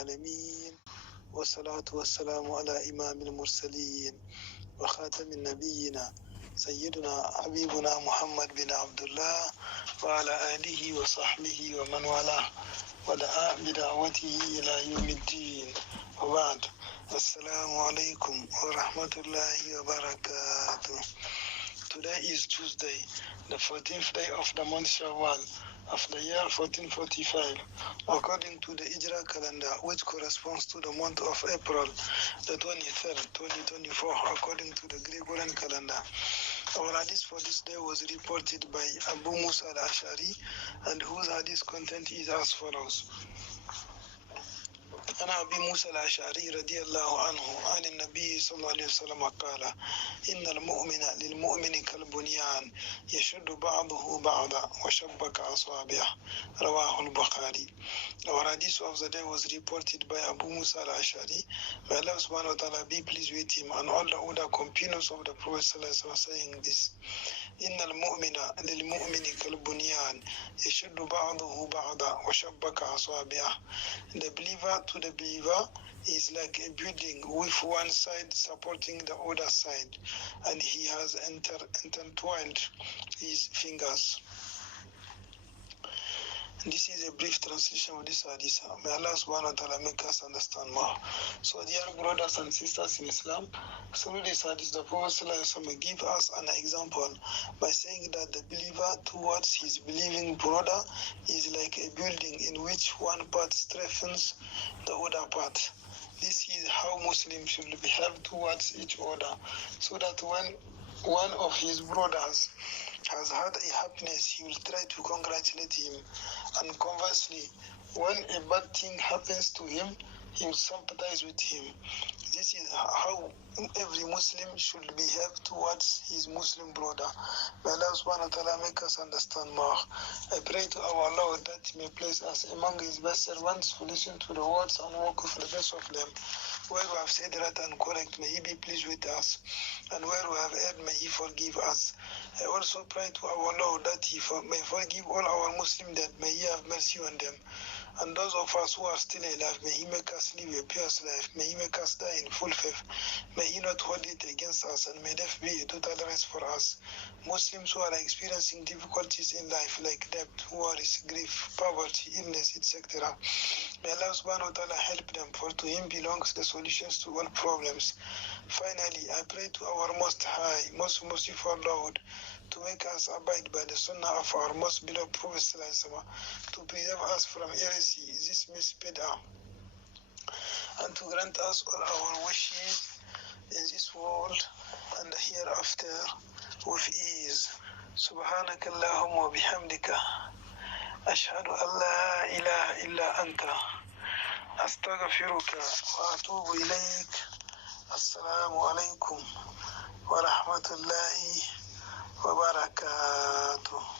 العالمين والصلاة والسلام على إمام المرسلين وخاتم النبيين سيدنا حبيبنا محمد بن عبد الله وعلى آله وصحبه ومن والاه ودعا بدعوته إلى يوم الدين وبعد. السلام عليكم ورحمة الله وبركاته. Today is Tuesday, the 14th day of the month Shawwal of the year 1445, according to the Hijra calendar, which corresponds to the month of April, the 23rd, 2024, according to the Gregorian calendar. Our hadith for this day was reported by Abu Musa Al-Ash'ari, and whose hadith content is as follows. Abu Musa Al-Ash'ari Radiyallah Anhu عن النبي صلى الله عليه وسلم قال إن المؤمن للمؤمن كالبنيان يشد بعضه بعضا وشبك أصابعه رواه البخاري. Our hadith of the day was reported by Abu Musa Al-Ash'ari. May Allah subhanahu wa ta'ala be pleased with him and all the other companions of the Prophet sallallahu alaihi wasallam saying this. إن المؤمن للمؤمن كالبنيان يشد بعضه بعضا وشبك أصابعه. The believer to the believer is like a building with one side supporting the other side, and he has intertwined his fingers. This is a brief translation of this hadith. May Allah subhanahu wa ta'ala make us understand more. So dear brothers and sisters in Islam, through this hadith the Prophet sallallahu alaihi wasallam give us an example by saying that the believer towards his believing brother is like a building in which one part strengthens the other part. This is how Muslims should behave towards each other, so that when one of his brothers has had a happiness, he will try to congratulate him, and conversely, when a bad thing happens to him, he will sympathize with him. This is how every Muslim should behave towards his Muslim brother. May Allah subhanahu wa ta'ala make us understand more. I pray to our Lord that He may place us among His best servants who listen to the words and work with the best of them. Where we have said right and correct, may He be pleased with us, and where we have erred, may He forgive us. I also pray to our Lord that He may forgive all our Muslims, that may He have mercy on them. And those of us who are still alive, may He make us live a pious life. May He make us die in full faith. May He not hold it against us, and may death be a total rest for us. Muslims who are experiencing difficulties in life like debt, worries, grief, poverty, illness, etc. May Allah subhanahu wa ta'ala help them, for to Him belongs the solutions to all problems. Finally, I pray to our Most High, Most Merciful Lord, to make us abide by the Sunnah of our most beloved Prophet ﷺ, to preserve us from heresy, this misbid'ah, and to grant us all our wishes in this world and hereafter with ease. سبحانك اللهم وبحمدك أشهد أن لا إله إلا أنت أستغفرك وأتوب إليك. السلام عليكم ورحمة الله وبركاته.